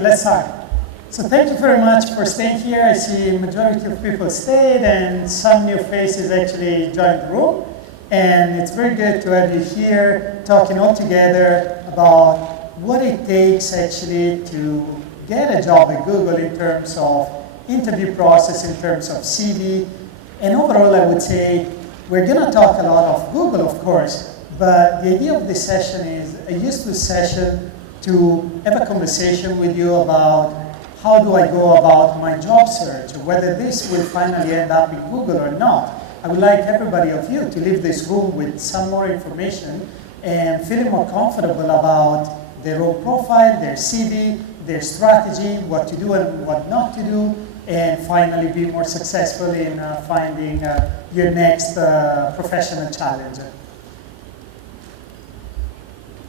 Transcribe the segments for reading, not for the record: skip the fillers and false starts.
Okay, let's start. So thank you very much for staying here. I see majority of people stayed and some new faces actually joined the room. And it's very good to have you here talking all together about what it takes actually to get a job at Google in terms of interview process, in terms of CV. And overall, I would say we're going to talk a lot of Google, of course, but the idea of this session is I use this session to have a conversation with you about how do I go about my job search, whether this will finally end up in Google or not. I would like everybody of you to leave this room with some more information and feeling more comfortable about their role profile, their CV, their strategy, what to do and what not to do, and finally be more successful in finding your next professional challenge.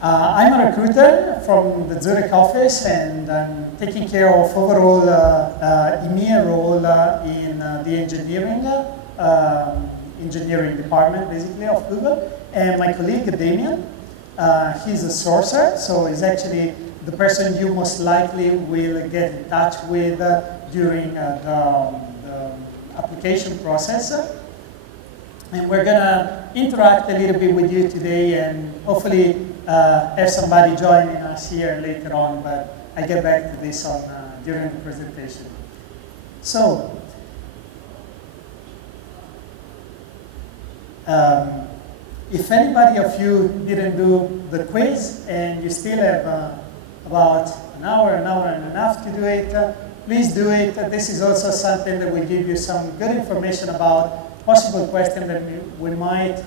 I'm a recruiter from the Zurich office, and I'm taking care of overall EMEA role in the engineering department, basically, of Google. And my colleague, Damien, he's a sourcer, so he's actually the person you most likely will get in touch with during the application process. And we're going to interact a little bit with you today and hopefully have somebody joining us here later on, but I get back to this during the presentation. So, if anybody of you didn't do the quiz and you still have about an hour and a half to do it, please do it. This is also something that will give you some good information about possible questions that we might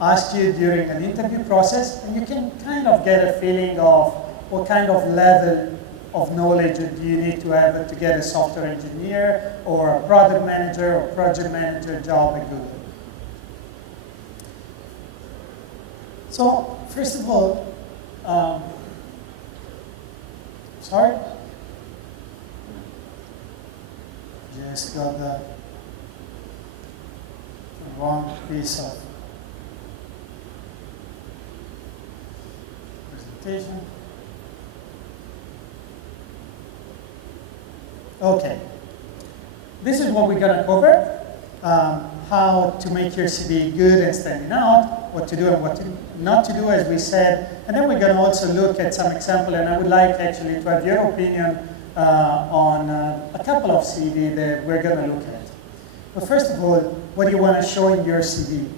ask you during an interview process, and you can kind of get a feeling of what kind of level of knowledge do you need to have to get a software engineer or a product manager or project manager job at Google. So, first of all, sorry? Just got the wrong piece of presentation. Okay. This is what we're going to cover. How to make your CV good and standing out, what to do and what not to do, as we said. And then we're going to also look at some example, and I would like actually to have your opinion on a couple of CV that we're going to look at. But first of all, what do you want to show in your CV?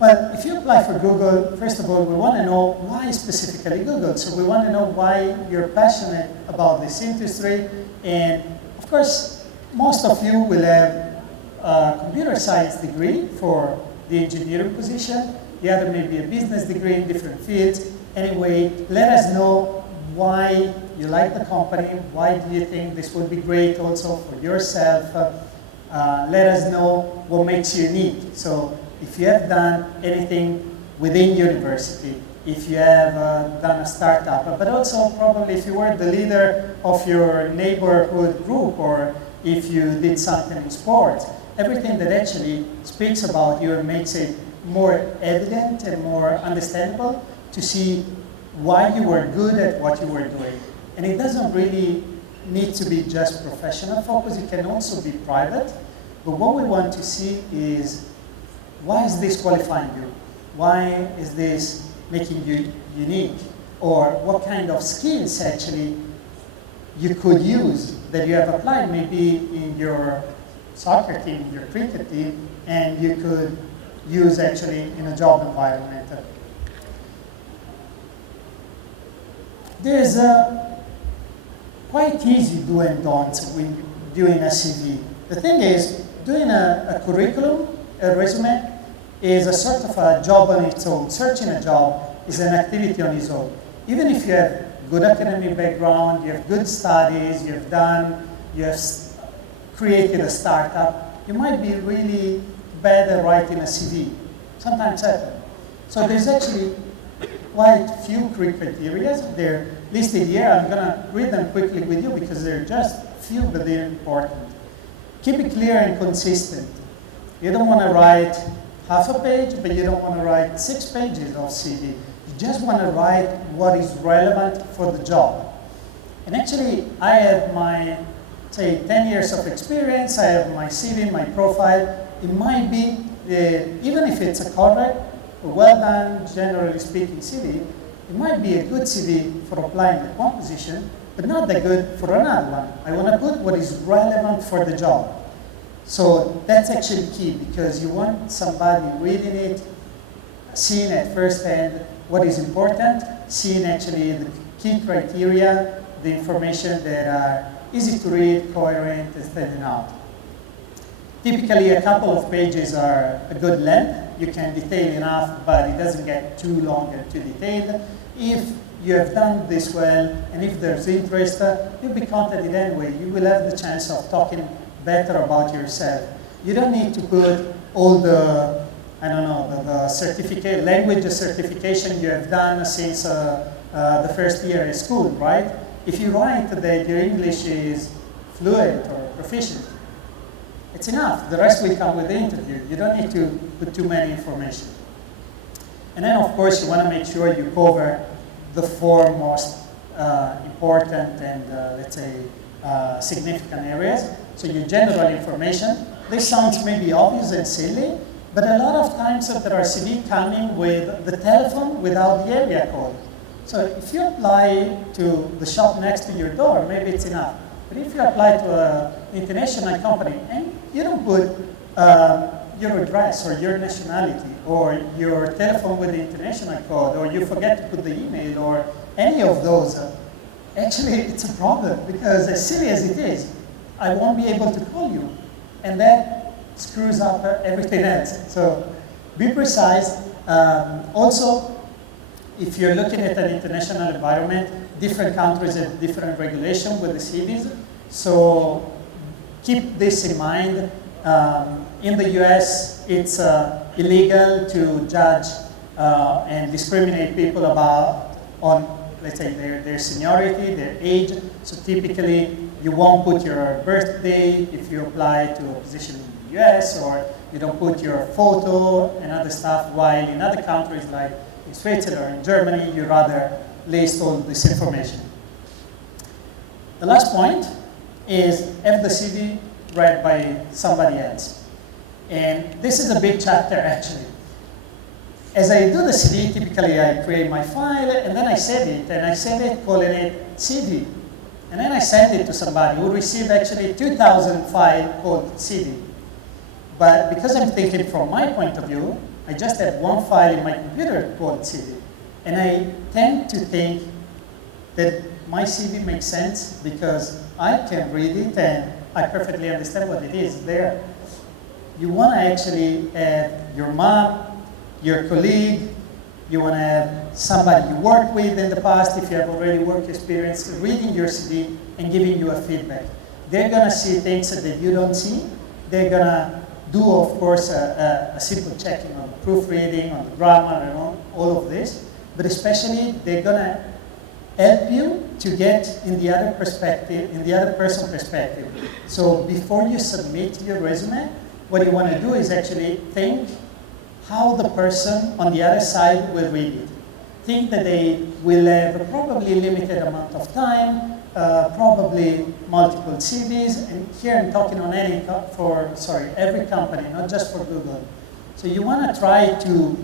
Well, if you apply for Google, first of all, we want to know why specifically Google. So we want to know why you're passionate about this industry. And of course, most of you will have a computer science degree for the engineering position. The other may be a business degree in different fields. Anyway, let us know why you like the company. Why do you think this would be great also for yourself? Let us know what makes you unique. So if you have done anything within university, if you have done a startup, but also probably if you were the leader of your neighborhood group, or if you did something in sports, everything that actually speaks about you and makes it more evident and more understandable to see why you were good at what you were doing. And it doesn't really need to be just professional focus, it can also be private. But what we want to see is, why is this qualifying you? Why is this making you unique? Or what kind of skills actually you could use that you have applied maybe in your soccer team, your cricket team, and you could use actually in a job environment. There's a quite easy do and don'ts when doing a CV. The thing is, doing a curriculum, a resume, is a sort of a job on its own. Searching a job is an activity on its own. Even if you have good academic background, you have good studies, you have created a startup, you might be really bad at writing a CV. Sometimes happen. So there's actually quite few criteria. They're listed here. I'm going to read them quickly with you because they're just few, but they're important. Keep it clear and consistent. You don't want to write half a page, but you don't want to write 6 pages of CV. You just want to write what is relevant for the job. And actually, I have my, say, 10 years of experience, I have my CV, my profile. It might be, even if it's a correct, a well done, generally speaking CV, it might be a good CV for applying at one position, but not that good for another one. I want to put what is relevant for the job. So that's actually key, because you want somebody reading it, seeing at first hand what is important, seeing actually the key criteria, the information that are easy to read, coherent, and standing out. Typically, a couple of pages are a good length. You can detail enough, but it doesn't get too long and too detailed. If you have done this well, and if there's interest, you'll be contacted anyway. You will have the chance of talking better about yourself. You don't need to put all the, I don't know, the certificate, language certification you have done since the first year at school, right? If you write that your English is fluent or proficient, it's enough. The rest will come with the interview. You don't need to put too many information. And then, of course, you want to make sure you cover the four most important and, let's say, significant areas. So your general information. This sounds maybe obvious and silly, but a lot of times there are CV coming with the telephone without the area code. So if you apply to the shop next to your door, maybe it's enough. But if you apply to an international company and you don't put your address or your nationality or your telephone with the international code, or you forget to put the email or any of those, actually it's a problem, because as silly as it is, I won't be able to call you. And that screws up everything else. So be precise. Also, if you're looking at an international environment, different countries have different regulations with the CVs. So keep this in mind. In the US, it's illegal to judge and discriminate people on, let's say, their seniority, their age. So typically, you won't put your birthday if you apply to a position in the US, or you don't put your photo and other stuff, while in other countries like in Switzerland or in Germany, you rather list all this information. The last point is have the CV read by somebody else. And this is a big chapter, actually. As I do the CV, typically I create my file, and then I save it, and I save it calling it CV. And then I send it to somebody who received actually 2,000 files called CV. But because I'm thinking from my point of view, I just have one file in my computer called CV. And I tend to think that my CV makes sense because I can read it and I perfectly understand what it is there. You want to actually have your mom, your colleague, you want to have somebody you worked with in the past, if you have already work experience, reading your CV and giving you a feedback. They're going to see things that you don't see. They're going to do, of course, a simple checking on the proofreading, on the grammar, and all of this. But especially, they're going to help you to get in the other perspective, in the other person's perspective. So before you submit your resume, what you want to do is actually think how the person on the other side will read it. Think that they will have probably limited amount of time, probably multiple CVs, and here I'm talking on every company, not just for Google. So you want to try to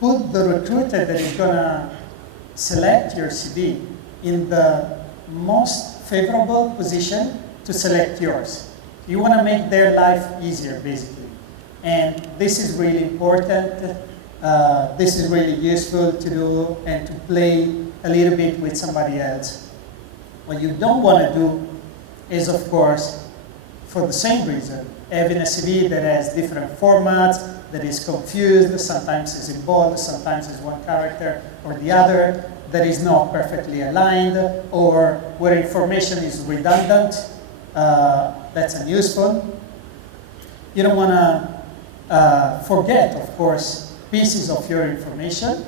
put the recruiter that is going to select your CV in the most favorable position to select yours. You want to make their life easier, basically. And this is really important. This is really useful to do and to play a little bit with somebody else. What you don't want to do is, of course, for the same reason, having a CV that has different formats, that is confused, sometimes is in bold, sometimes is one character or the other, that is not perfectly aligned, or where information is redundant. That's unuseful. You don't want to forget, of course, pieces of your information.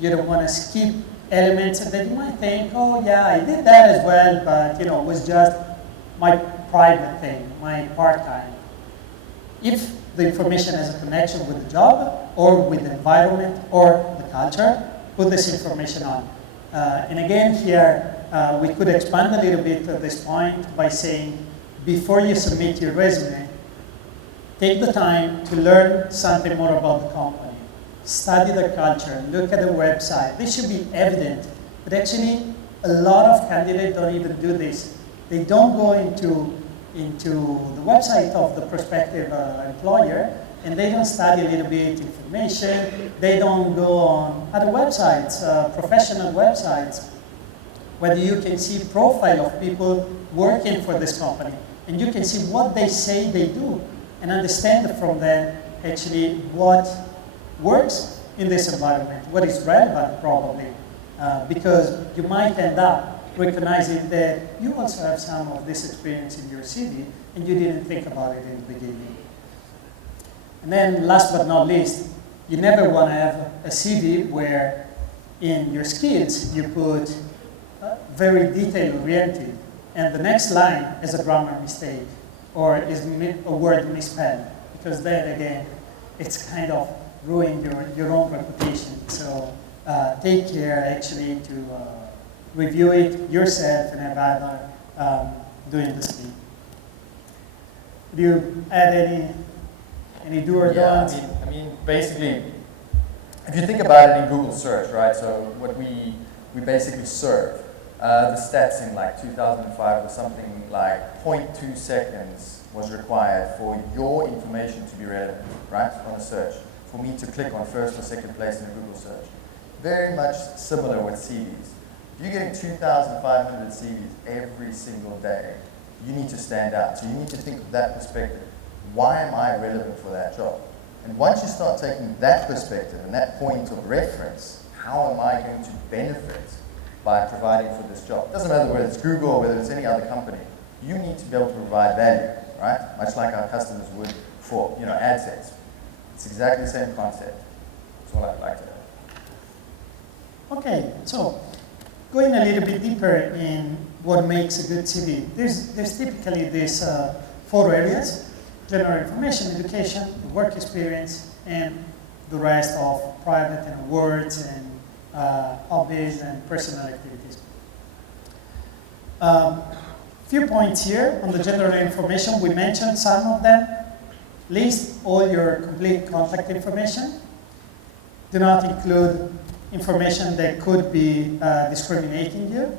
You don't want to skip elements that you might think, oh yeah, I did that as well, but it was just my private thing, my part-time. If the information has a connection with the job, or with the environment, or the culture, put this information on. And again, here, we could expand a little bit at this point by saying, before you submit your resume, take the time to learn something more about the company. Study the culture, look at the website. This should be evident, but actually a lot of candidates don't even do this. They don't go into the website of the prospective employer, and they don't study a little bit information. They don't go on other websites, professional websites, where you can see profile of people working for this company, and you can see what they say they do, and understand from them actually what works in this environment, what is relevant probably, because you might end up recognizing that you also have some of this experience in your CV, and you didn't think about it in the beginning. And then last but not least, you never want to have a CV where in your skills you put very detail-oriented, and the next line is a grammar mistake or is a word misspelled, because then again, it's kind of ruin your own reputation. So take care actually to review it yourself and have other doing the same. Do you add any do or don't? I mean, basically, if you think about it in Google search, right? So what we basically serve, the stats in like 2005 was something like 0.2 seconds was required for your information to be relevant, right? On a search, for me to click on first or second place in a Google search. Very much similar with CVs. If you're getting 2,500 CVs every single day, you need to stand out. So you need to think of that perspective. Why am I relevant for that job? And once you start taking that perspective and that point of reference, how am I going to benefit by providing for this job? It doesn't matter whether it's Google or whether it's any other company. You need to be able to provide value, right? Much like our customers would for ad sets. It's exactly the same concept. That's what I'd like to know. Okay, so going a little bit deeper in what makes a good CV, there's typically these 4 areas: general information, education, the work experience, and the rest of private and awards and hobbies and personal activities. Few points here on the general information. We mentioned some of them. List all your complete contact information. Do not include information that could be discriminating you.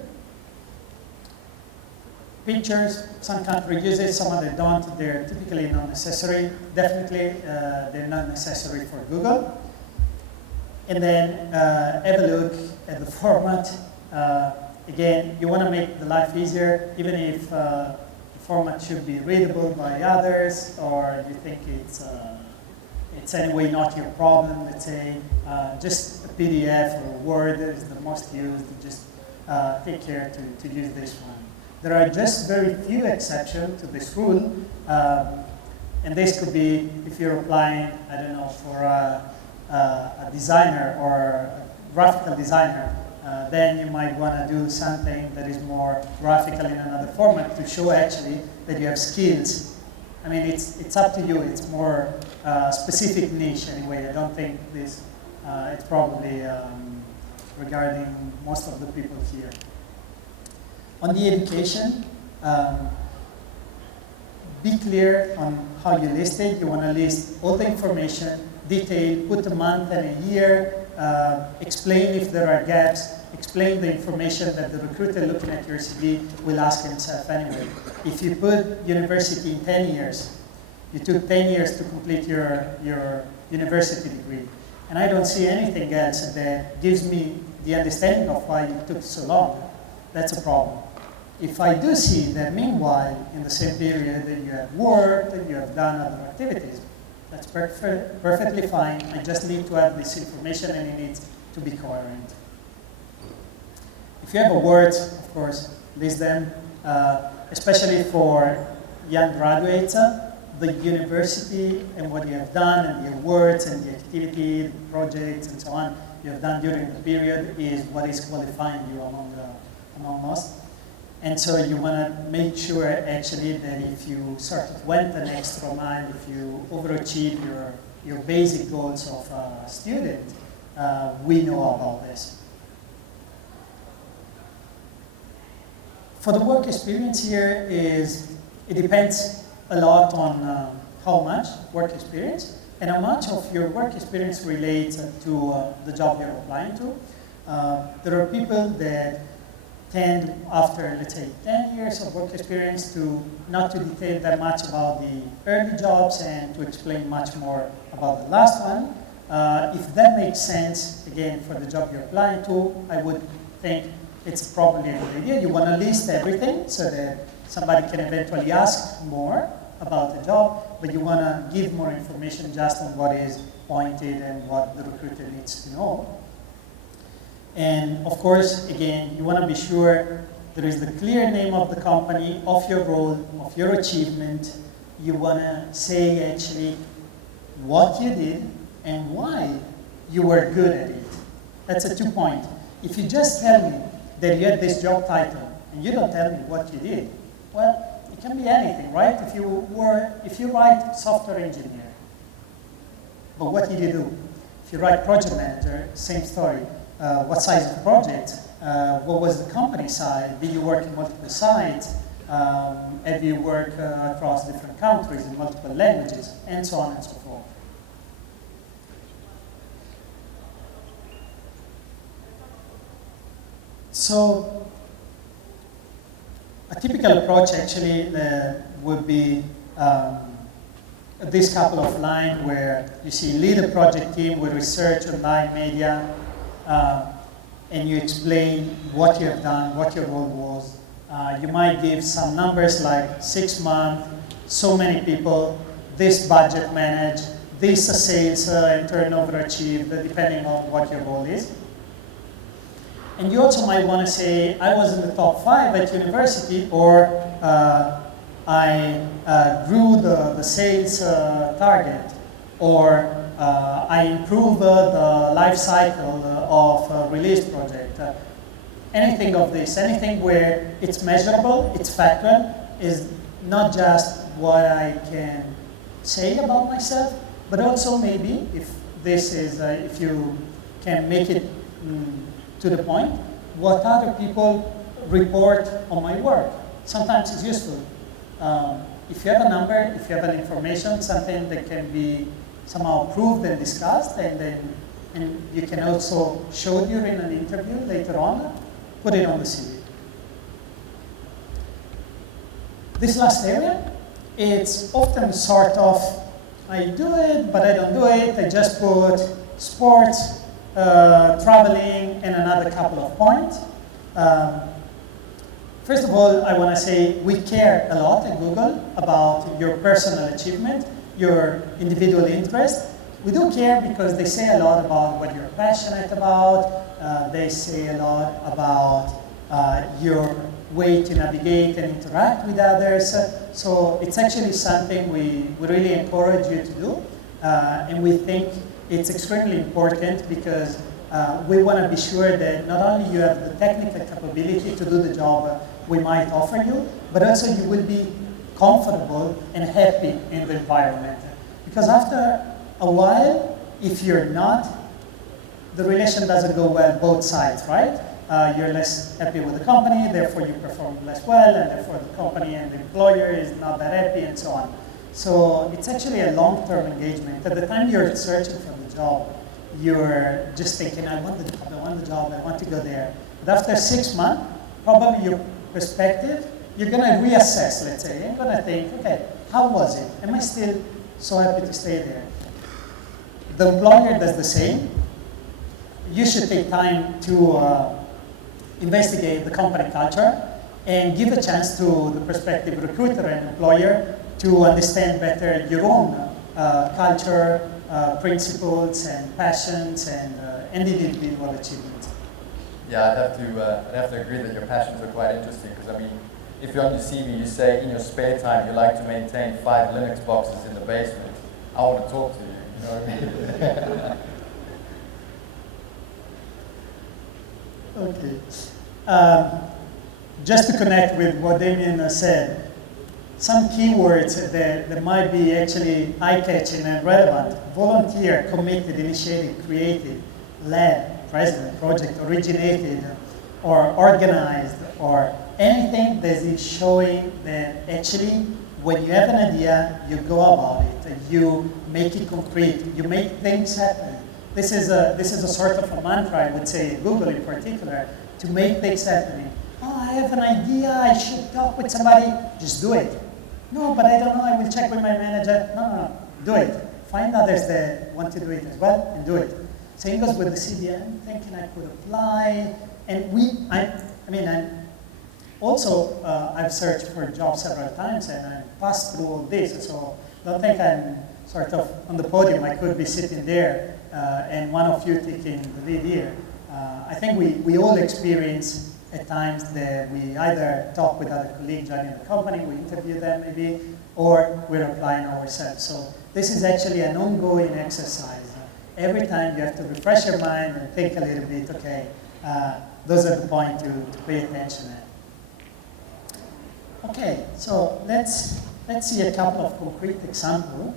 Pictures, some countries use it, some other don't. They're typically not necessary. Definitely, they're not necessary for Google. And then have a look at the format. Again, you want to make the life easier, even if the format should be readable by others, or you think it's anyway not your problem. Let's say just a PDF or Word is the most used. Just take care to use this one. There are just very few exceptions to this rule, and this could be if you're applying, I don't know, for a designer or a graphical designer. Then you might want to do something that is more graphical in another format to show actually that you have skills. I mean, it's up to you. It's more specific niche anyway. I don't think this, it's probably regarding most of the people here. On the education, be clear on how you list it. You want to list all the information, detail, put a month and a year, explain if there are gaps, explain the information that the recruiter looking at your CV will ask himself anyway. If you put university in 10 years, you took 10 years to complete your university degree, and I don't see anything else that gives me the understanding of why it took so long, that's a problem. If I do see that meanwhile, in the same period that you have worked and you have done other activities, that's perfectly fine. I just need to have this information and it needs to be coherent. If you have awards, of course, list them, especially for young graduates, the university and what you have done and the awards and the activity, the projects and so on you have done during the period is what is qualifying you among most. And so you want to make sure actually that if you sort of went an extra mile, if you overachieve your basic goals of a student, we know about this. For the work experience here it depends a lot on how much work experience and how much of your work experience relates to the job you're applying to. There are people that tend, after, let's say, 10 years of work experience, to not to detail that much about the early jobs and to explain much more about the last one. If that makes sense, again, for the job you're applying to, I would think it's probably a good idea. You want to list everything so that somebody can eventually ask more about the job, but you want to give more information just on what is pointed and what the recruiter needs to know. And of course, again, you want to be sure there is the clear name of the company, of your role, of your achievement. You want to say actually what you did and why you were good at it. That's a 2-point. If you just tell me that you had this job title and you don't tell me what you did, well, it can be anything, right? If you write software engineer, but what did you do? If you write project manager, same story. What size of project? What was the company size? Did you work in multiple sites? Have you worked across different countries in multiple languages? And so on and so forth. So a typical approach actually would be this couple of lines where you see lead a project team with research, online media, and you explain what you have done, what your role was. You might give some numbers like 6 months, so many people, this budget managed, this sales and turnover achieved, depending on what your role is. And you also might want to say, I was in the top 5 at university, or I grew the sales target, or I improved the life cycle of a release project. Anything of this, anything where it's measurable, it's factual, is not just what I can say about myself, but also maybe if this is, if you can make it to the point, what other people report on my work. Sometimes it's useful. If you have a number, if you have an information, something that can be somehow proved and discussed, and you can also show during an interview later on, put it on the CV. This last area, it's often sort of, I do it, but I don't do it. I just put sports, traveling, and another couple of points. First of all, I want to say we care a lot at Google about your personal achievement, your individual interest. We do care because they say a lot about what you're passionate about. They say a lot about your way to navigate and interact with others. So it's actually something we really encourage you to do. And we think it's extremely important because we want to be sure that not only you have the technical capability to do the job we might offer you, but also you will be comfortable and happy in the environment. Because after a while, if you're not, the relation doesn't go well both sides, right? You're less happy with the company, therefore you perform less well, and therefore the company and the employer is not that happy, and so on. So it's actually a long-term engagement. At the time you're searching for the job, you're just thinking, I want the job, I want to go there. But after 6 months, probably your perspective, you're going to reassess, let's say. You're going to think, okay, how was it? Am I still so happy to stay there? The employer does the same. You should take time to investigate the company culture and give a chance to the prospective recruiter and employer to understand better your own culture, principles, and passions, and individual achievements. Yeah, I'd have to agree that your passions are quite interesting, because I mean, if you're on your CV, you say in your spare time you like to maintain 5 Linux boxes in the basement. I want to talk to you, you know what I mean? Okay. Just to connect with what Damien said, some keywords that might be actually eye-catching and relevant: volunteer, committed, initiated, created, led, president, project, originated, or organized, or anything that is showing that actually when you have an idea, you go about it, you make it concrete, you make things happen. This is a sort of a mantra, I would say, Google in particular, to make things happen. Oh, I have an idea, I should talk with somebody, just do it. No, but I don't know, I will check with my manager. No, do it. Find others that want to do it as well, and do it. Same goes with the CV. I'm thinking I could apply, and I've searched for jobs several times, and I passed through all this, so don't think I'm sort of on the podium. I could be sitting there, and one of you taking the lead here. I think we all experience at times that we either talk with other colleagues joining the company, we interview them maybe, or we're applying ourselves. So this is actually an ongoing exercise. Every time you have to refresh your mind and think a little bit, okay, those are the points to pay attention at. Okay, so let's see a couple of concrete examples.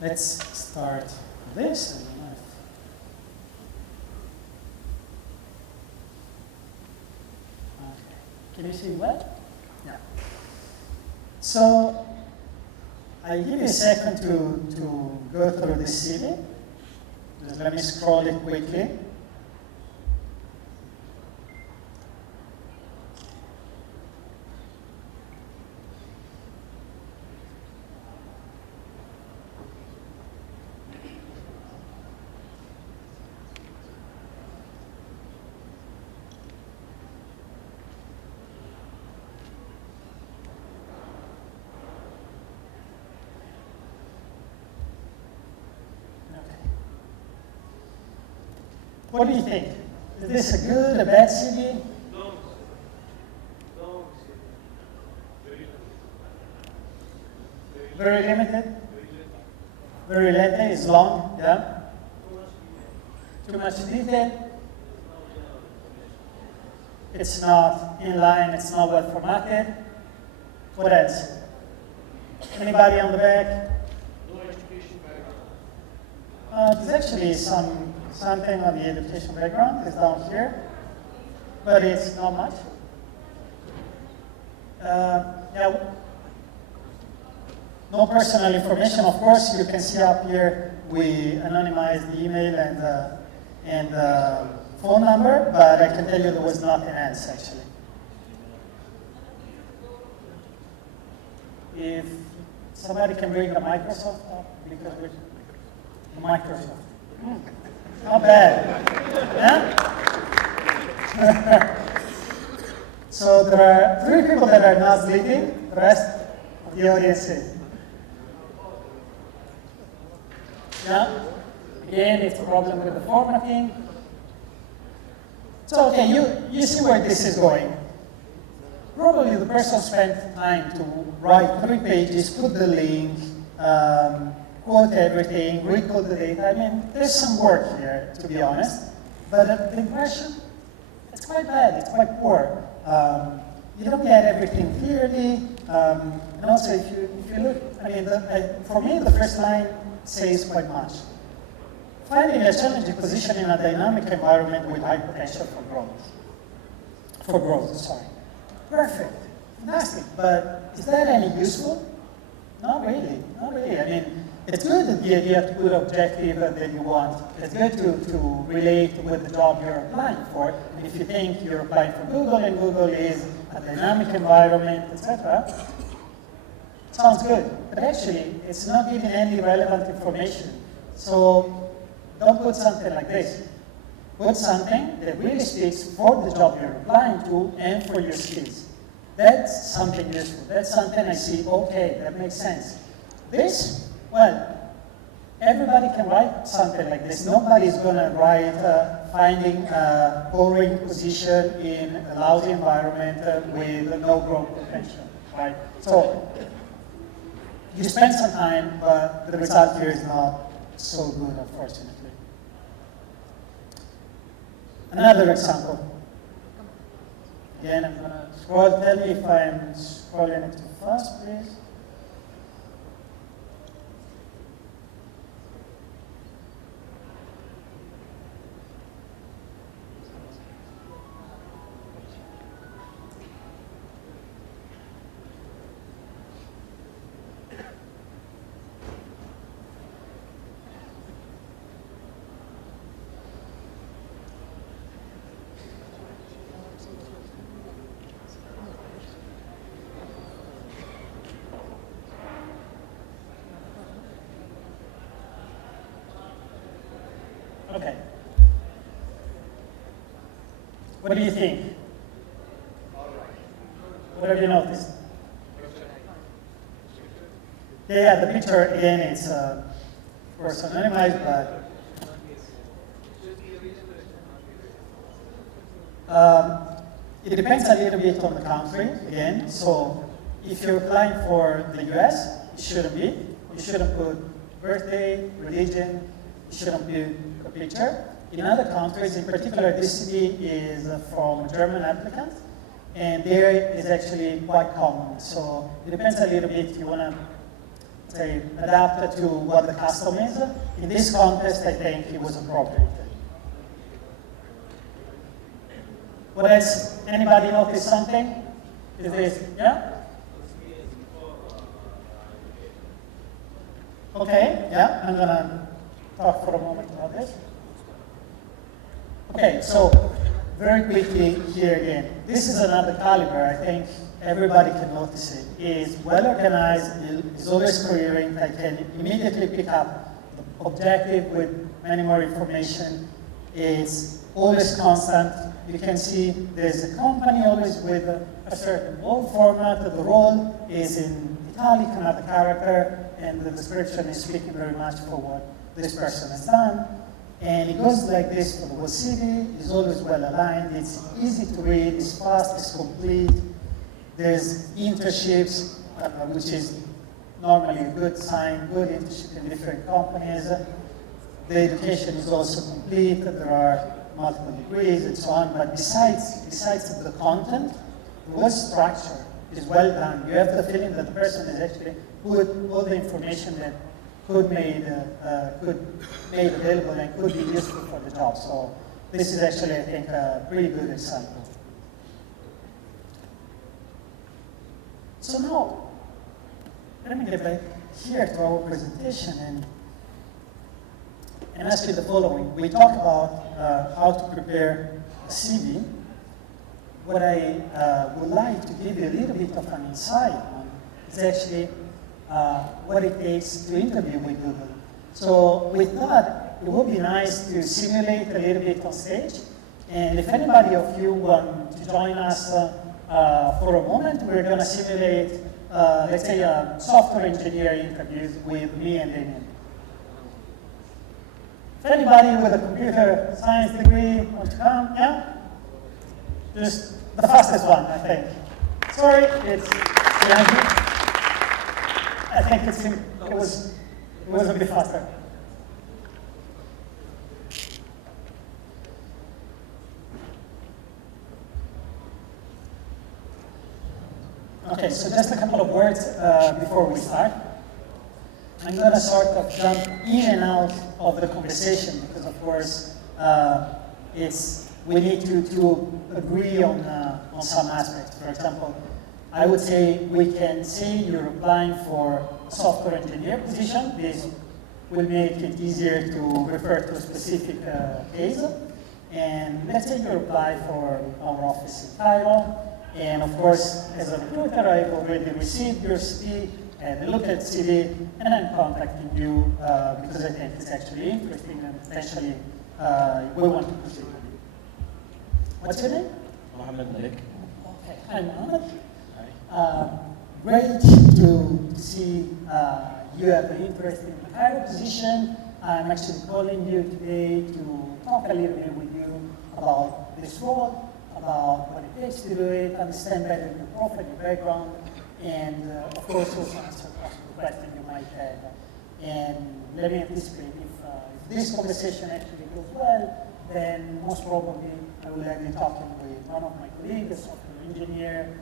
Let's start this. Okay. Can you see well? Yeah. So I'll give you a second to go through the CV. Just let me scroll it quickly. What do you think? Is this a good, a bad CV? Very limited? Very limited, it's long, yeah? Too much detail? It's not in line, it's not well formatted. What else? Anybody on the back? No education background. There's actually something on the education background, it's down here, but it's not much. Yeah. No personal information, of course. You can see up here we anonymized the email and phone number, but I can tell you there was nothing else actually. If somebody can bring a Microsoft up, because we're Microsoft. Not bad. Yeah? So there are 3 people that are not leading, the rest of the audience is. Yeah? Again, it's a problem with the formatting. So, okay, you see where this is going. Probably the person spent time to write 3 pages, put the link, quote everything, recode the data. I mean, there's some work here, to be honest. But the impression, it's quite bad, it's quite poor. You don't get everything clearly. And also, if you look, I mean, for me, the first line says quite much. Finding a challenging position in a dynamic environment with high potential for growth. Perfect, fantastic, but is that any useful? Not really, not really. I mean, it's good that the idea to put objective that you want. It's good to relate with the job you're applying for. And if you think you're applying for Google and Google is a dynamic environment, etc., sounds good. But actually, it's not giving any relevant information. So don't put something like this. Put something that really speaks for the job you're applying to and for your skills. That's something useful. That's something I see, okay, that makes sense. This, well, everybody can write something like this. Nobody's going to write finding a boring position in a lousy environment with no growth potential, right? So you spend some time, but the result here is not so good, unfortunately. Another example. Again, I'm going to scroll. Tell me if I'm scrolling too fast, please. What do you think? What have you noticed? Yeah, the picture again, it's of course anonymized, but it depends a little bit on the country again. So if you're applying for the US, it shouldn't be. You shouldn't put birthday, religion, you shouldn't put a picture. In other countries, in particular, this CV is from a German applicant, and there is actually quite common. So it depends a little bit if you want to say adapt it to what the custom is. In this context, I think it was appropriate. What else? Anybody notice something? Is this, yeah? Okay, yeah, I'm gonna talk for a moment about this. Okay, so very quickly here again. This is another caliber, I think everybody can notice it. Is well organized, is always coherent, I can immediately pick up the objective with many more information. It's always constant. You can see there's a company always with a certain bold format. The role is in italic, another character, and the description is speaking very much for what this person has done. And it goes like this for the whole CV. It's always well aligned. It's easy to read. It's fast. It's complete. There's internships, which is normally a good sign. Good internship in different companies. The education is also complete. There are multiple degrees and so on. But besides the content, the whole structure is well done. You have the feeling that the person has actually put all the information that could made available and could be useful for the job. So this is actually, I think, a pretty good example. So now, let me get back here to our presentation and ask you the following. We talked about how to prepare a CV. What I would like to give you a little bit of an insight on is actually what it takes to interview with Google. So we thought it would be nice to simulate a little bit on stage. And if anybody of you want to join us for a moment, we're going to simulate, let's say, a software engineer interview with me and Damien. If anybody with a computer science degree wants to come, yeah? Just the fastest one, I think. Sorry, it's I think it was a bit faster. Okay, so just a couple of words before we start. I'm going to sort of jump in and out of the conversation because, of course, we need to agree on some aspects. For example, I would say we can say you're applying for a software engineer position. This will make it easier to refer to a specific case. And let's say you apply for our office in Cairo. And of course, as a recruiter, I've already received your CV and looked at CV, and I'm contacting you because I think it's actually interesting and potentially we want to proceed with you. What's your name? Mohammed Malik. Okay, hi Mohammed. Great to see you have an interest in the Cairo position. I'm actually calling you today to talk a little bit with you about this role, about what it takes to do it, understand better your profile, your background, and of course also answer possible questions you might have. And let me anticipate, if this conversation actually goes well, then most probably I will have you talking with one of my colleagues, a software engineer,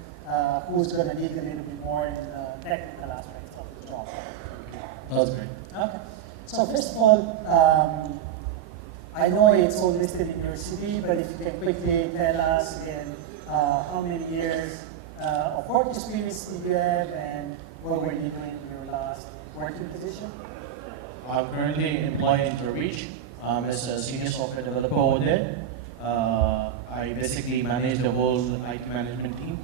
who's going to dig a little bit more in the technical aspects of the job. That's great. Okay. So first of all, I know it's all listed in your CV, but if you can quickly tell us again how many years of work experience did you have and what were you doing in your last working position? I'm currently employed in Turbish as a senior software developer over there. I basically manage the whole IT management team.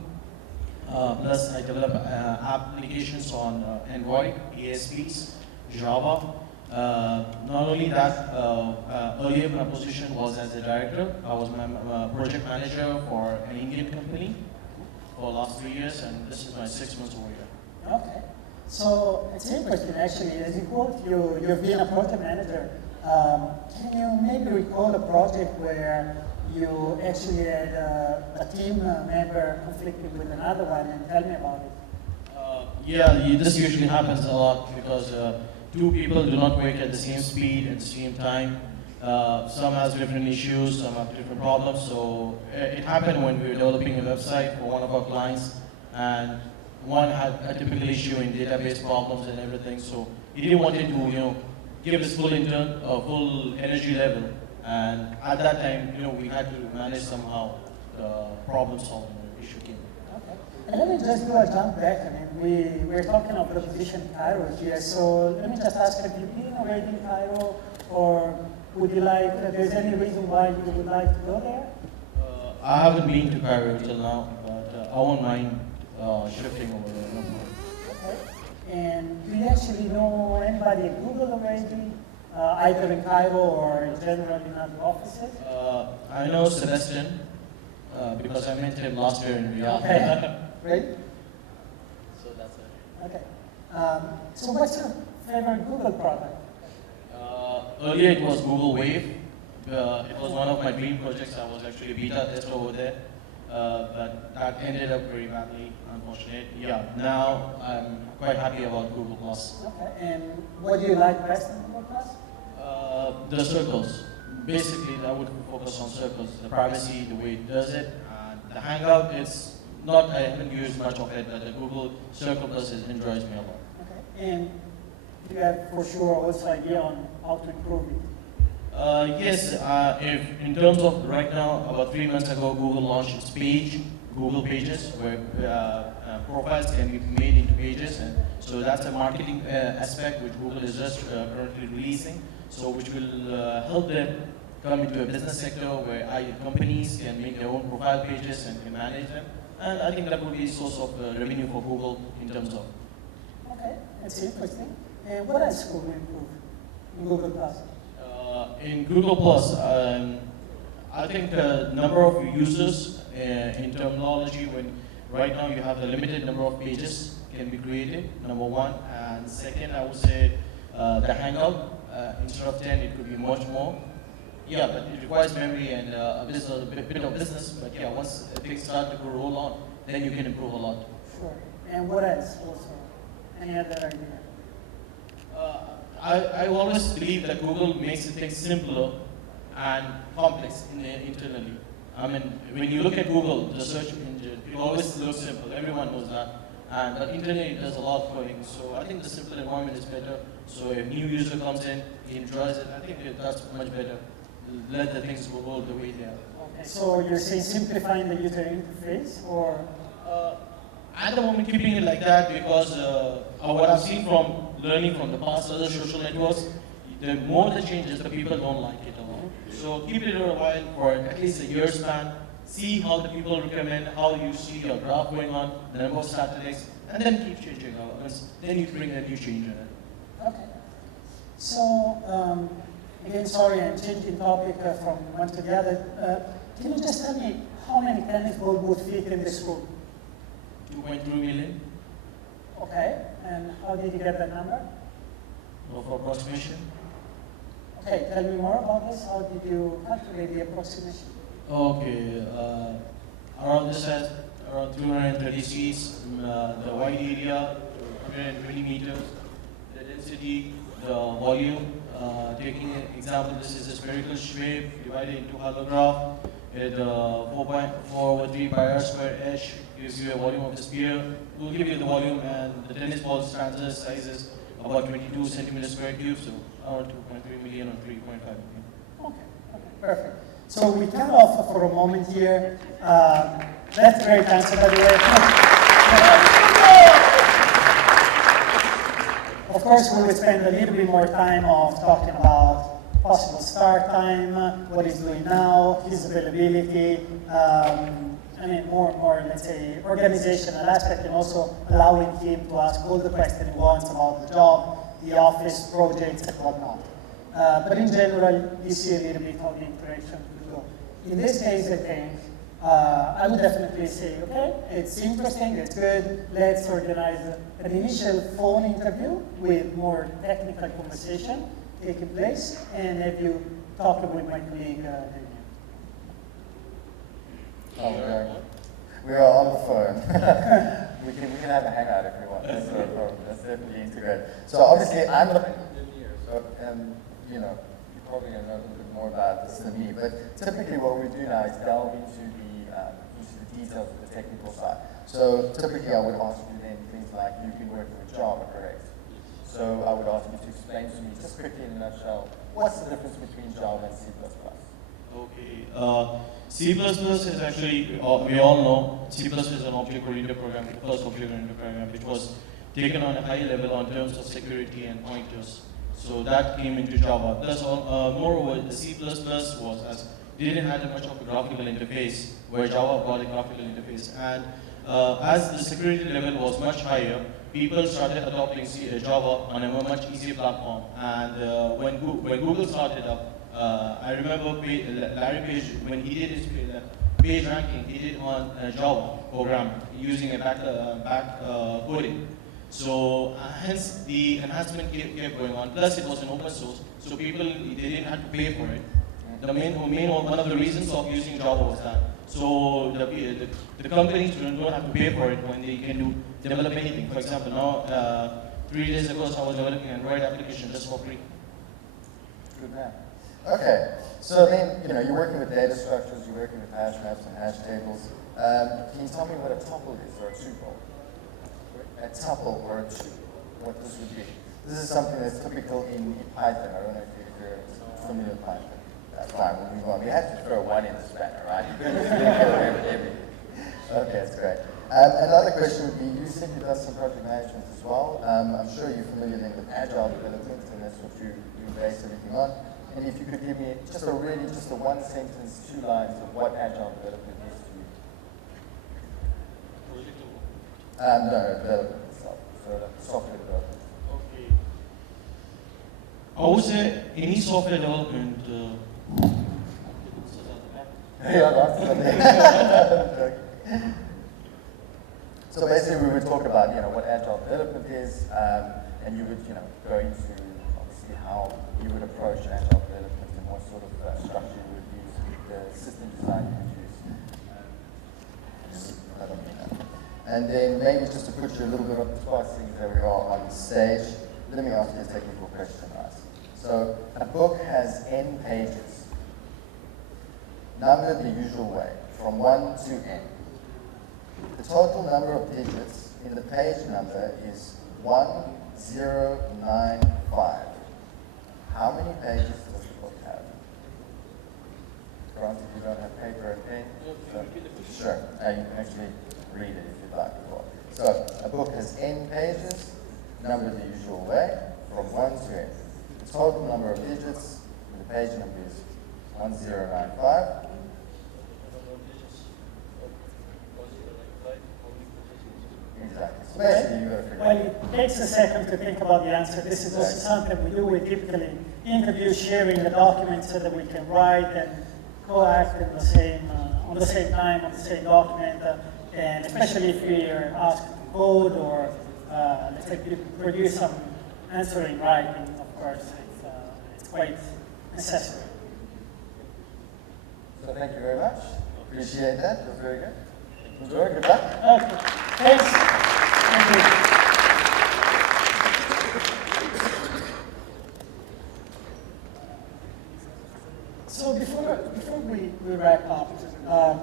Plus, I develop applications on Android, ASPs, Java, Not only that, earlier my position was as a director. I was my project manager for an Indian company for the last 3 years, and this is my 6 months over here. Okay. So it's interesting, actually. As you quote, you've been a project manager. Can you maybe recall a project where you actually had a team member conflicting with another one, and tell me about it? Yeah, this usually happens a lot because two people do not work at the same speed at the same time. Some has different issues, some have different problems. So it happened when we were developing a website for one of our clients, and one had a typical issue in database problems and everything. So he didn't want it to, give his full full energy level. And at that time, we had to manage somehow the problem solving issue came. Okay. And let me just do a jump back. I mean, we're talking of the position in Cairo here. So let me just ask, have you been already in Cairo, or would you like? There's any reason why you would like to go there? I haven't been to Cairo till now, but I won't mind shifting over there. No problem. Okay. And do you actually know anybody at Google already, either in Cairo or in general in other offices? I know Sebastian because I met him last year in Riyadh. Okay, great. So that's it. Okay. So what's your favorite Google product? Earlier it was Google Wave. It was one of my dream projects. I was actually a beta tester over there. But that ended up very badly, unfortunately. Yeah, now I'm quite happy about Google Plus. Okay, and what do you like best in Google Plus? The circles. Basically, I would focus on circles, the privacy, the way it does it. And the Hangout, it's not, I haven't used much of it, but the Google Circle Plus enjoys me a lot. Okay, and do you have for sure also idea on how to improve it? Yes, if in terms of right now, about 3 months ago, Google launched its page, Google Pages, where profiles can be made into pages, and so that's a marketing aspect which Google is just currently releasing, so which will help them come into a business sector where companies can make their own profile pages and can manage them, and I think that would be a source of revenue for Google in terms of. Okay, that's interesting. And what else could we improve in Google Plus? In Google Plus, I think the number of users in terminology, when right now you have a limited number of pages can be created, number one. And second, I would say the Hangout, instead of 10, it could be much more. Yeah, but it requires memory and a bit of business. But yeah, once things start to roll on, then you can improve a lot. Sure. And what else also? Any other idea? I always believe that Google makes things simpler and complex internally. I mean, when you look at Google, the search engine, it always looks simple. Everyone knows that. But internally, it does a lot of coding. So I think the simple environment is better. So if a new user comes in, he enjoys it. I think that's much better. Let the things go the way they are. Okay. So you're saying simplifying the user interface, or? At the moment, keeping it like that because what I've seen from learning from the past other social networks, the more the changes, the people don't like it a lot. So keep it a while for at least a year span. See how the people recommend, how you see your graph going on, the number of statistics, and then keep changing. Then you bring a new change in it. Okay. So again, sorry, I'm changing topic from one to the other. Can you just tell me how many tennis balls would fit in this room? 2.3 million. Okay, and how did you get that number? For approximation. Okay, tell me more about this. How did you calculate the approximation? Okay, around this has around 230 seats, the wide area, 120 meters, the density, the volume. Taking an example, this is a spherical shape divided into holograph. With 4.4 by r square h gives you a volume of the sphere. We'll give you the volume, and the tennis ball standard size is about 22 centimeters square cube, so around 2.3 million or 3.5 million. Okay, perfect. So we cut off for a moment here. That's a great answer, by the way. Of course, we will spend a little bit more time of talking about possible start time, what he's doing now, his availability, I mean, more, let's say, organizational aspect, and also allowing him to ask all the questions he wants about the job. the office projects and whatnot. But in general, you see a little bit of the interaction to go. In this case, I think, I would definitely say, okay, it's interesting, it's good, let's organize an initial phone interview with more technical conversation taking place, and have you talk with my colleague, Daniel. Oh, very good. We are on the phone. we can have a hangout if you want. That's no problem. That's definitely integrated. So obviously, I'm not an engineer, so you know, you're probably going to know a little bit more about this than me. But typically, what we do now is delve into the details of the technical side. So typically, I would ask you then things like, you've been working with Java, correct? So I would ask you to explain to me, just quickly in a nutshell, what's the difference between Java and C++? Okay. C++ is actually, we all know, C++ is an object-oriented program, the first object-oriented program, which was taken on a high level on terms of security and pointers. So that came into Java. Plus, moreover, the C++ didn't have much of a graphical interface, where Java got a graphical interface. And as the security level was much higher, people started adopting Java on a much easier platform. And when Google started up, I remember Larry Page, when he did his page ranking, he did on Java program using a back coding. So hence the enhancement kept going on. Plus it was an open source, so people, they didn't have to pay for it. One of the reasons of using Java was that. So the companies don't have to pay for it when they can develop anything. For example, now 3 days ago, I was developing an Android application just for free. Good man. Okay, so then, you know, you're working with data structures, you're working with hash maps and hash tables. Can you tell me what a tuple is, or a tuple? A tuple or a tuple, what this would be? This is something that's typical in Python. I don't know if you're familiar with Python. That's fine, we'll move on. We have to throw one in the spanner, right? You couldn't get away with everything. Okay, that's great. Another question would be, you said you've done some project management as well. I'm sure you're familiar then with agile development, and that's what you base everything on. And if you could give me just a one sentence, 2 lines of what agile development is to you. No, development itself. So software development. Okay. I would say any software development. Yeah, that's So basically, we would talk about what agile development is, and you would go into obviously how you would approach agile development and what sort of structure you would use, the system design you would use. And then maybe just to put you a little bit on the spot, seeing that we are on stage, let me ask you a technical question, guys. So a book has n pages, numbered the usual way, from 1 to n. The total number of digits in the page number is 1095. How many pages does the book have? Granted, you don't have paper and pen. So, sure, you can actually read it if you'd like as well. So, a book has n pages, numbered the usual way, from 1 to n. The total number of digits in the page number is 1095. Exactly. So basically, you got to figure Well, it takes a second to think about the answer. This is also something we do. We typically interview, sharing the documents so that we can write and co-act in the same, on the same time on the same document. And especially if we are asked to code or let's say produce some answer in writing, of course, it's quite necessary. So thank you very much. Appreciate that. It was very good. Enjoy. Good luck. Okay. Thanks. Thank you. So before we wrap up, I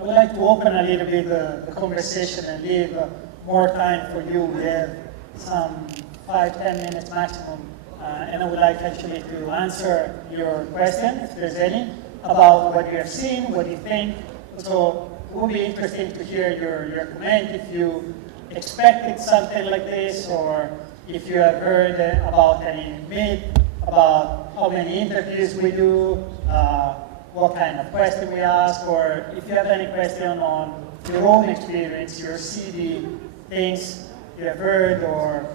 would like to open a little bit the conversation and leave more time for you. We have some 5-10 minutes maximum, and I would like actually to answer your question, if there's any, about what you have seen, what you think. So it would be interesting to hear your comment if you expected something like this, or if you have heard about any myth about how many interviews we do, what kind of question we ask, or if you have any question on your own experience, your CV, things you have heard, or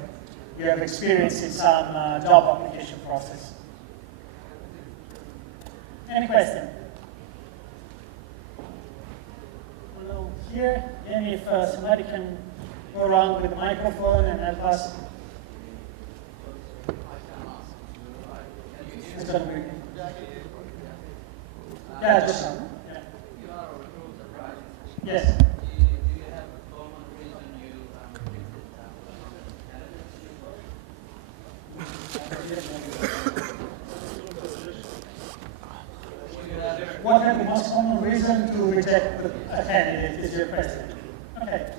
you have experience in some job application process. Any question? Hello, here, and if somebody can go around with the microphone and help us. It's gonna be. Yeah, just one. Yeah. Yes. What are the most common reason to reject a candidate is your question. Okay.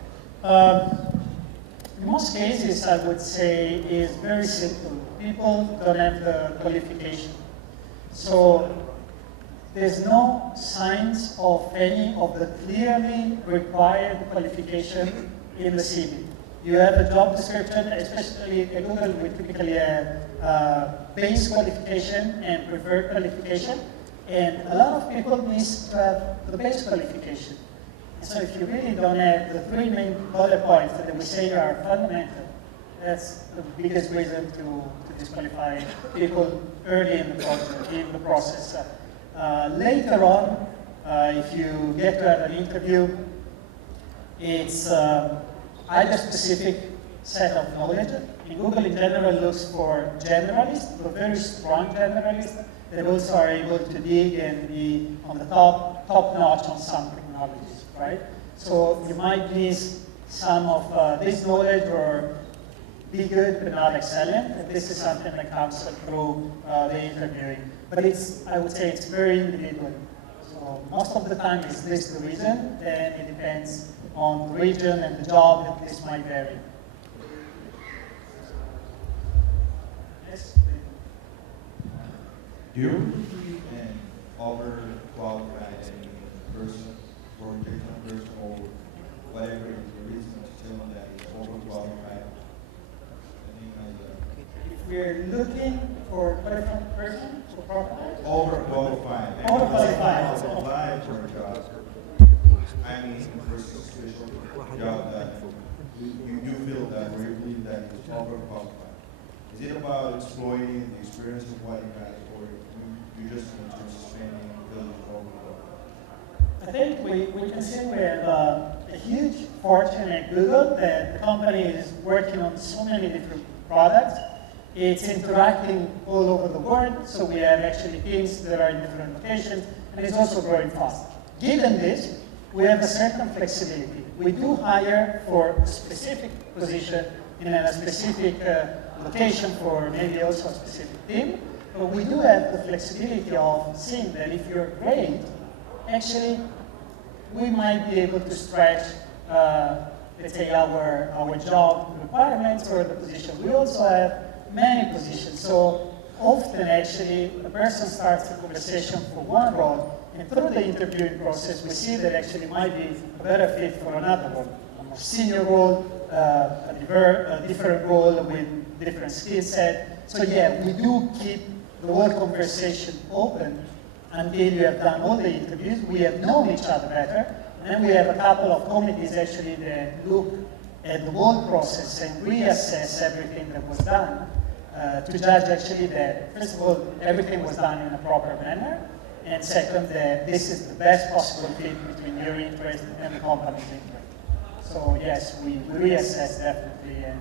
In most cases, I would say is very simple. People don't have the qualification. So there's no signs of any of the clearly required qualification in the CV. You have a job description, especially at Google, we typically have base qualification and preferred qualification. And a lot of people miss to have the base qualification. And so if you really don't have the three main bullet points that we say are fundamental, that's the biggest reason to disqualify people early in the process. Later on, if you get to have an interview, it's either specific set of knowledge. And Google in general looks for generalists, but very strong generalists that also are able to dig and be on the top notch on some technologies, right? So you might miss some of this knowledge or be good but not excellent. And this is something that comes through the interviewing. But I would say it's very individual. So most of the time, is this the reason? Then it depends on the region and the job, and this might vary. Yes? Do you and overqualified any person or different person or whatever the reason to tell them that it's overqualified? If we're looking for a qualified person, for qualified? Overqualified. Overqualified. Apply for a job. I mean, for a special job that you feel that or you believe that it's overqualified. Is it about exploiting the experience of what you have, or you just want to expand and build it overqualified? I think we can say we have a huge fortune at Google that the company is working on so many different products. It's interacting all over the world, so we have actually teams that are in different locations, and it's also growing fast. Given this, we have a certain flexibility. We do hire for a specific position in a specific location for maybe also a specific team, but we do have the flexibility of seeing that if you're great, actually, we might be able to stretch, let's say, our job requirements or the position. We also have many positions. So often, actually, a person starts the conversation for one role, and through the interviewing process, we see that actually might be a better fit for another role, a more senior role, a different role with different skill set. So yeah, we do keep the whole conversation open until you have done all the interviews. We have known each other better, and then we have a couple of committees actually that look at the whole process and reassess everything that was done to judge actually that, first of all, everything was done in a proper manner, and second, that this is the best possible fit between your interest and the company's interest. So yes, we reassess definitely, and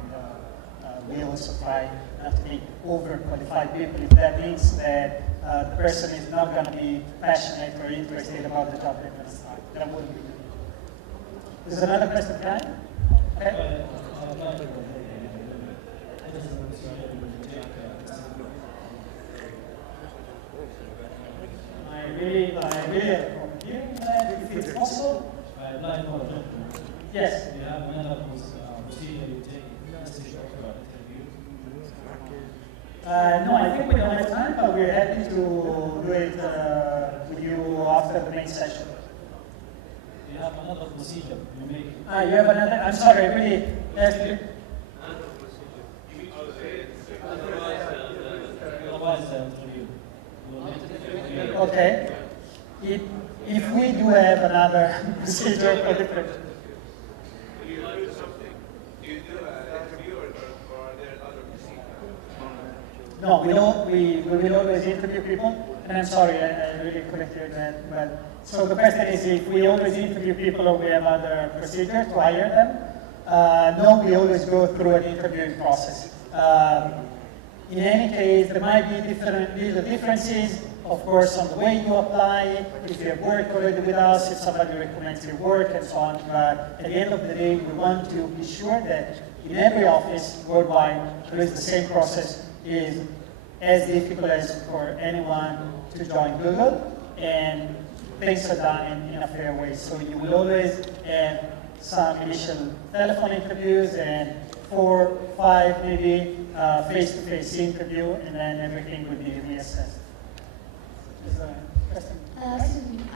we also try not to be overqualified people if that means that the person is not going to be passionate or interested about the job they're going to start. That wouldn't be good. Is there another question behind? Okay. I really approve hearing that if it's possible. I applied for a job. Yes. Do you have another procedure you take interview? No, I think we don't have time, but we're happy to do it with you after the main session. Do you have another procedure you make? You have another? I'm sorry, I really asked you. Otherwise, the interview. Okay. If we do have another procedure for different. No, we will always interview people, and I'm sorry, I really couldn't hear that. But so the question is, if we always interview people or we have other procedures to hire them? No, we always go through an interviewing process. In any case, there might be different little differences, of course, on the way you apply, if you have worked already with us, if somebody recommends your work, and so on. But at the end of the day, we want to be sure that in every office worldwide, there is the same process, is as difficult as for anyone to join Google, and things are done in a fair way. So you will always have some initial telephone interviews and 4, 5 maybe face-to-face interview, and then everything will be reassessed.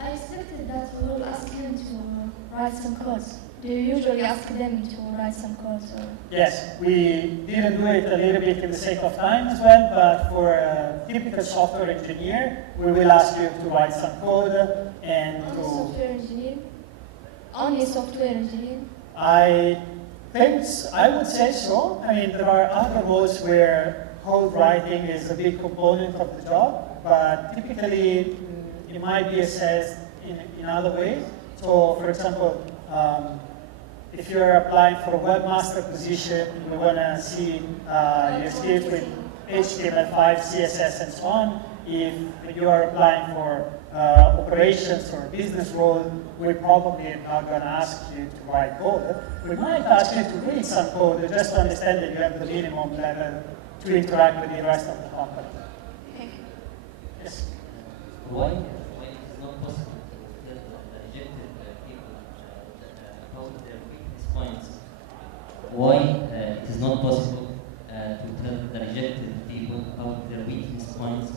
I expected that we will ask him to write some codes. Do you usually ask them to write some codes? Or? Yes, we didn't do it a little bit in the sake of time as well, but for a typical software engineer, we will ask you to write some code and Only software engineer? Only software engineer? I would say so. I mean, there are other roles where code writing is a big component of the job, but typically it might be assessed in other ways. So, for example, if you're applying for a webmaster position, we want to see your skills with HTML5, CSS, and so on. If you are applying for operations or business role, we probably are not going to ask you to write code. We might ask you to read some code just to understand that you have the minimum level to interact with the rest of the company. Yes? Why it is not possible to tell the rejected people about their weakness points? Why it is not possible to tell the rejected people about their weakness points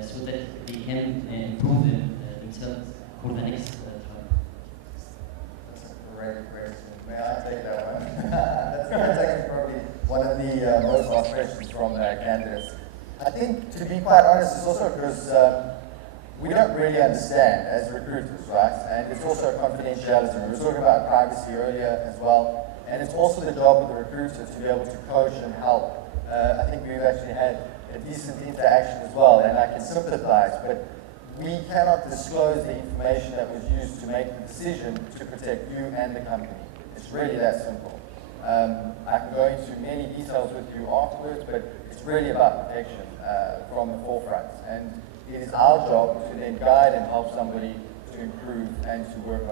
so that they can improve themselves for the next trial? That's a great question. May I take that one? That's actually probably one of the most asked questions from candidates. I think, to be quite honest, it's also because we don't really understand as recruiters, right? And it's also confidentiality. We were talking about privacy earlier as well. And it's also the job of the recruiter to be able to coach and help. I think we've actually had a decent interaction as well, and I can sympathize, but we cannot disclose the information that was used to make the decision to protect you and the company. It's really that simple. I can go into many details with you afterwards, but it's really about protection from the forefront. And it is our job to then guide and help somebody to improve and to work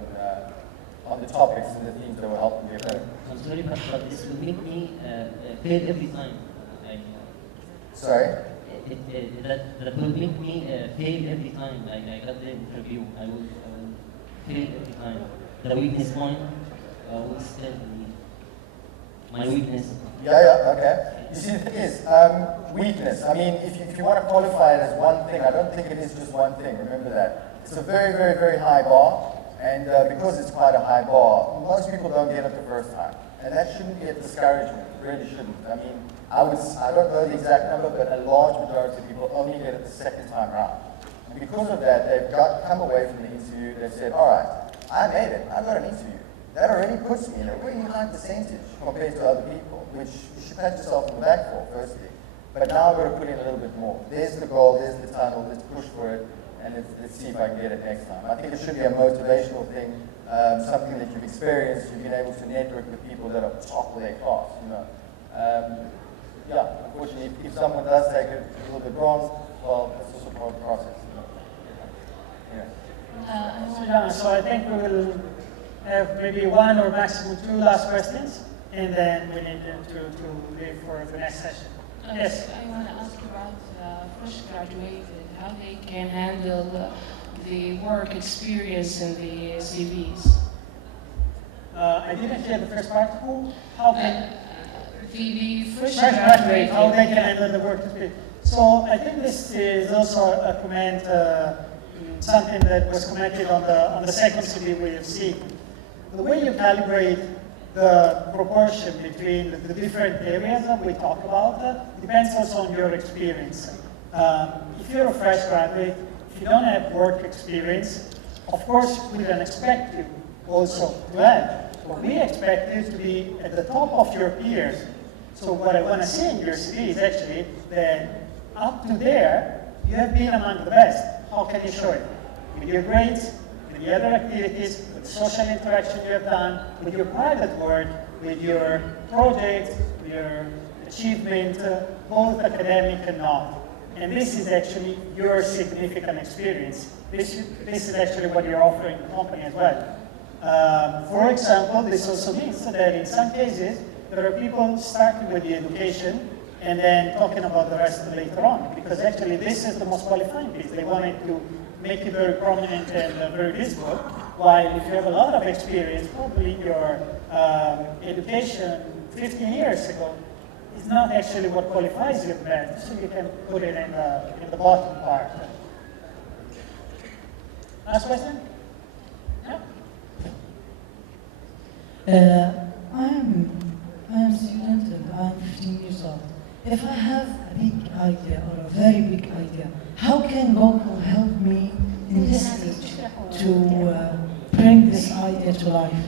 on the topics and the themes that will help them get better. I'm sorry, but this will make me fail every time. Sorry? That will make me fail every time. I got the interview. I will fail every time. The weakness point will still be my weakness. Yeah, okay. You see, the thing is, weakness. I mean, if you want to qualify it as one thing, I don't think it is just one thing. Remember that. It's a very, very, very high bar, and because it's quite a high bar, most people don't get it the first time. And that shouldn't be a discouragement. It really shouldn't. I mean, I don't know the exact number, but a large majority of people only get it the second time around. And because of that, they've come away from the interview, they've said, all right, I made it. I got an interview. That already puts me in a really high percentage compared to other people, which you should pat yourself on the back for, firstly. But now I've got to put in a little bit more. There's the goal, there's the tunnel, let's push for it, and let's see if I can get it next time. I think it should be a motivational thing, something that you've experienced, you've been able to network with people that are top of their class, you know. Yeah, unfortunately, if someone does take it a little bit wrong, well, that's also part of the process. You know? Yeah. So I think we will have maybe one or maximum 2 last questions, and then we need them to leave for the next session. Yes? I want to ask about fresh graduated, how they can handle the work experience in the CVs. I didn't hear the first part. How can The fresh graduate, how they can yeah. handle the work experience? So I think this is also a comment, something that was commented on the second CV we have seen. The way you calibrate the proportion between the different areas that we talk about depends also on your experience. If you're a fresh graduate, if you don't have work experience, of course we don't expect you also to have. But we expect you to be at the top of your peers. So what I want to see in your CV is actually that up to there, you have been among the best. How can you show it? With your grades, with the other activities, with social interaction you have done, with your private work, with your projects, with your achievement, both academic and not. And this is actually your significant experience. This is actually what you're offering the company as well. For example, this also means that in some cases, there are people starting with the education and then talking about the rest later on, because actually this is the most qualifying piece. They wanted to make it very prominent and very visible, while if you have a lot of experience, probably your education 15 years ago is not actually what qualifies you best, so you can put it in the bottom part. Last question? Yeah? I'm a student and I'm 15 years old. If I have a big idea or a very big idea, how can Google help me in this stage to bring this idea to life?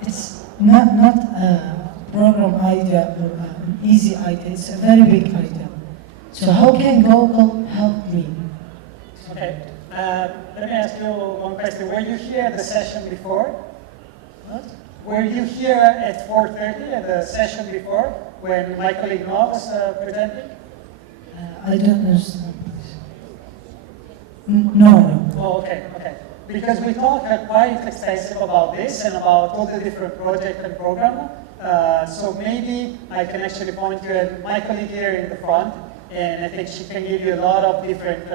It's not a program idea or an easy idea, it's a very big idea. So how can Google help me? Okay, let me ask you one question. Were you here at the session before? What? Were you here at 4:30 at the session before when my colleague Noah was presenting? I don't understand. No. Oh, okay. Because we talked quite extensive about this and about all the different projects and programs. So maybe I can actually point you at my colleague here in the front, and I think she can give you a lot of different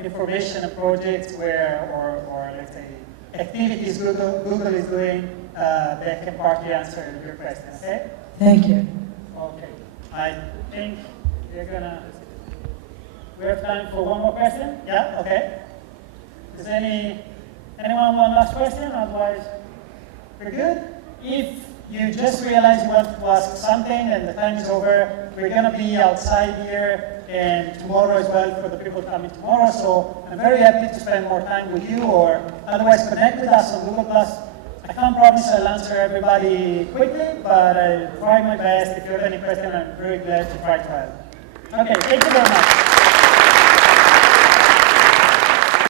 information and projects or let's say activities Google is doing that can partly answer your question. Okay? Thank you. Okay. I think we have time for one more question? Yeah? Okay. Does anyone want last question? Otherwise, we're good? If you just realize you want to ask something and the time is over, we're going to be outside here and tomorrow as well for the people coming tomorrow. So I'm very happy to spend more time with you, or otherwise connect with us on Google+. I can't promise I'll answer everybody quickly, but I'll try my best. If you have any question, I'm very glad to try to help. Okay, thank you very much.